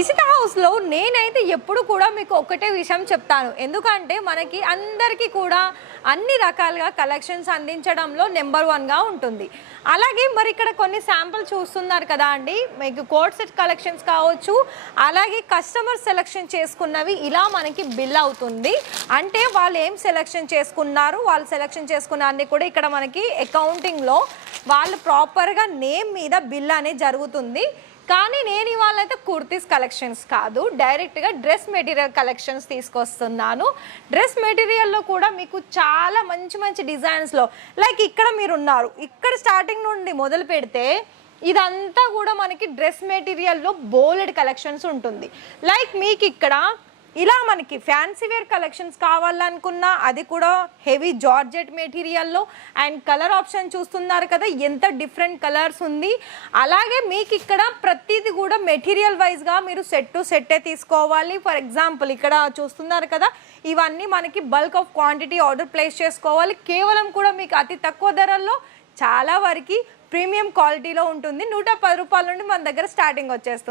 ఇసిత హౌస్లో నేనైతే ఎప్పుడు కూడా మీకు ఒకటే విషయం చెప్తాను. ఎందుకంటే మనకి అందరికీ కూడా అన్ని రకాలుగా కలెక్షన్స్ అందించడంలో నెంబర్ వన్గా ఉంటుంది. అలాగే మరి ఇక్కడ కొన్ని శాంపుల్ చూస్తున్నారు కదా అండి, మీకు కోట్ సెట్ కలెక్షన్స్ కావచ్చు, అలాగే కస్టమర్ సెలెక్షన్ చేసుకున్నవి ఇలా మనకి బిల్ అవుతుంది. అంటే వాళ్ళు ఏం సెలెక్షన్ చేసుకున్నారు, వాళ్ళు సెలెక్షన్ చేసుకున్న అన్ని కూడా ఇక్కడ మనకి అకౌంటింగ్లో వాళ్ళు ప్రాపర్గా నేమ్ మీద బిల్ అనేది జరుగుతుంది. కానీ నేను ఇవాళ అయితే కుర్తీస్ కలెక్షన్స్ కాదు, డైరెక్ట్గా డ్రెస్ మెటీరియల్ కలెక్షన్స్ తీసుకొస్తున్నాను. డ్రెస్ మెటీరియల్లో కూడా మీకు చాలా మంచి మంచి డిజైన్స్లో, లైక్ ఇక్కడ మీరు ఉన్నారు, ఇక్కడ స్టార్టింగ్ నుండి మొదలు పెడితే ఇదంతా కూడా మనకి డ్రెస్ మెటీరియల్లో బోలెడ్ కలెక్షన్స్ ఉంటుంది. లైక్ మీకు ఇక్కడ ఇలా మనకి ఫ్యాన్సీ వేర్ కలెక్షన్స్ కావాలనుకున్నా అది కూడా హెవీ జార్జెట్ మెటీరియల్లో, అండ్ కలర్ ఆప్షన్ చూస్తున్నారు కదా ఎంత డిఫరెంట్ కలర్స్ ఉంది. అలాగే మీకు ఇక్కడ ప్రతిదీ కూడా మెటీరియల్ వైజ్గా మీరు సెట్ టు సెట్టే తీసుకోవాలి. ఫర్ ఎగ్జాంపుల్ ఇక్కడ చూస్తున్నారు కదా, ఇవన్నీ మనకి bulk of quantity order place చేసుకోవాలి. కేవలం కూడా మీకు అతి తక్కువ ధరల్లో చాలా వరకు ప్రీమియం క్వాలిటీలో ఉంటుంది. 110 రూపాయల నుండి మన దగ్గర స్టార్టింగ్ వచ్చేస్తుంది.